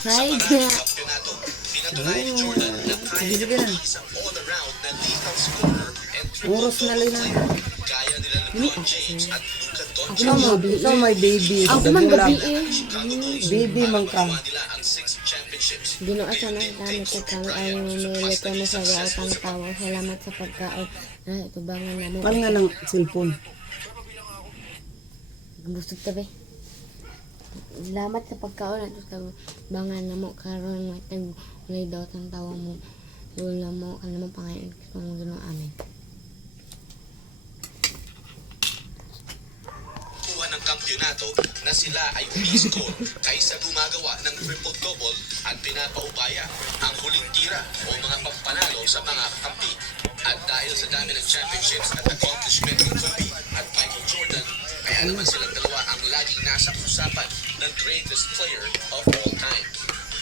Fried. Sige ka na. Oras na lang na. Ikaw may baby. Ako man gabi eh. Baby man ka. Ginoo sana gamit sa kami ay mamili ko na sa atang tawa. Salamat sa pagkaon. Ito ba nga namo? Ano nga ng cellphone? Busog tabi. Salamat sa pagkaon at sa bangan namo karon matag ngay daw tang tawa mo. Wala mo ano mo pangayon ko mo Ginoo amin. Ng kampyonato na sila ay umiscore kaysa gumagawa ng triple-double at pinapaubaya ang huling tira o mga pampanalo sa mga kampi. At dahil sa dami ng championships at accomplishment ng Kobe at Michael Jordan, kaya naman silang dalawa ang laging nasa usapan ng greatest player of all time.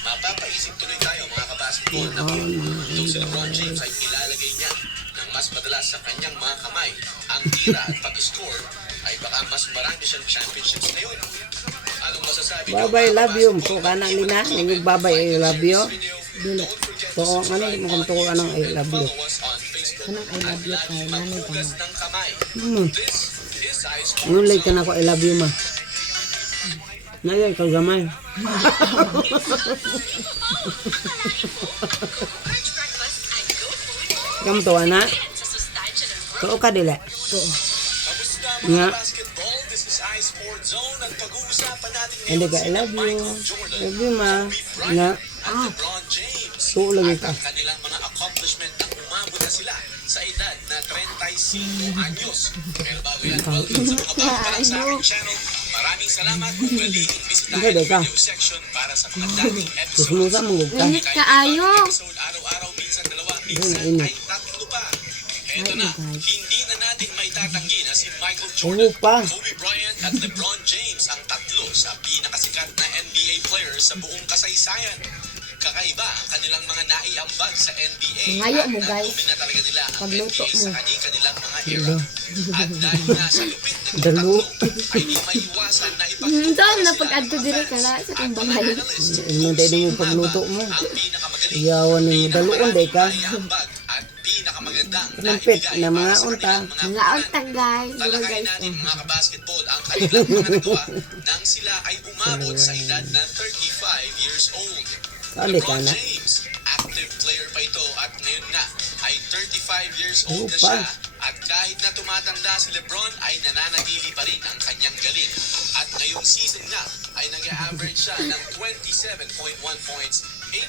Mapapaisip tuloy tayo mga kabasketball na kung itong si LeBron James ay ilalagay niya ng mas madalas sa kanyang mga kamay ang tira at pag-score ay baka mas marami siyang championships ngayon. Anong masasabi niyo? Babay, love you. So, ka na, Lina. Yung babay, I love you. Dili. So, ano, mukhang to, anong I love you. Kanang I love you kay nanay ko. Yung like ka na ako, I love you, ma. Naya, ikaw gamay. Kamu to, anak? Tuo ka, dila. Nga. Hindi ka, I love you. Love you, ma. Nga. Tuo lagi ka. Ang kanilang mga accomplishment ang umabot na sila sa edad na 35 anyos. Pero bago yan, welcome sa mga bago pa lang sa aking channel. Maraming salamat kung galing bisitahin Hindi, ang ka. video section para sa mga dating episodes. Susmusa mo, ka. Init ka ayo. Episode araw-araw, minsan dalawa, minsan Init. ay tatlo pa. Eto na, hindi na natin may tatanggi na si Michael Oo Jordan, pa. Kobe Bryant at LeBron James ang tatlo sa pinakasikat na NBA players sa buong kasaysayan. Kakaiba ang kanilang mga naiambag sa NBA. Ngayo mo, at guys. natuloy na talaga nila ang Pagluto NBA mo. sa kanilang mga era. At dahil nga sa lupit ng Dalo. tatlo, ay di maiwasan na Saan na pag-adto dire ka na sa kong bahay. Ano dahil yung pagluto mo? ang pinakamagaling Iyawan mo, daluon day ka. naiambag at pinakamagandang Lampit naibigay na mga para sa unta. kanilang mga Nga untang guys. Duro talakayin guys. natin mga kabasketball ang kanilang mga nagawa nang sila ay umabot sa edad na 35 years old. Sali ka LeBron na. James, active player pa ito at ngayon nga ay 35 years old na Oo pa. siya at kahit na tumatanda si LeBron ay nananatili pa rin ang kanyang galing. At ngayong season nga ay nag-average siya ng 27.1 points, 8